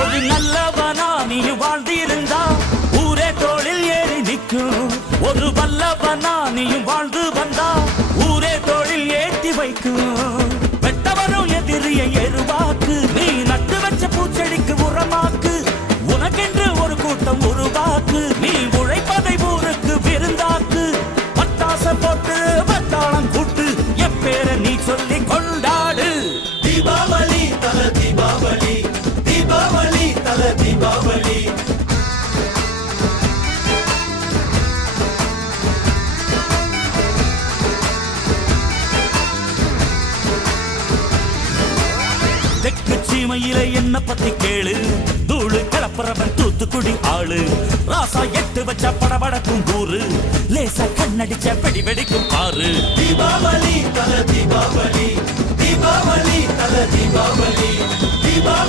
ஒரு நல்லவனா நீ வாழ்ந்திருந்தா ஊரே தோளில் ஏறி நிற்கும். ஒரு வல்லவனா நீயும் வாழ்ந்து வந்தா ஊரே தோளில் ஏற்றி வைக்கும். வெட்டவரும் எதிரியை எருவாக்கு, நீ நட்டு வச்ச பூச்செடிக்கு உரமாக்கு. உனக்கென்று ஒரு கூட்டம் உருவாக்கு, நீ உழைப்பதை ஊருக்கு விருந்தாக்கு. பட்டாச போட்டு பட்டாளம் கூட்டு எப்பேர நீ சொல்லி கொண்டாடு. தீபாவளி தல தீபாவளி, தீபாவளி தல தீபாவளி. தெற்கு சீமையில என்ன பத்தி கேளு, தூளு கிளப்புறவன் தூத்துக்குடி ஆளு. ராசா எட்டு வச்ச படபடக்கும் கூறு, லேசா கண்ணடிச்ச வெடி வெடிக்கும் பாரு. தீபாவளி தல தீபாவளி, தீபாவளி தல தீபாவளி, தீபாவளி.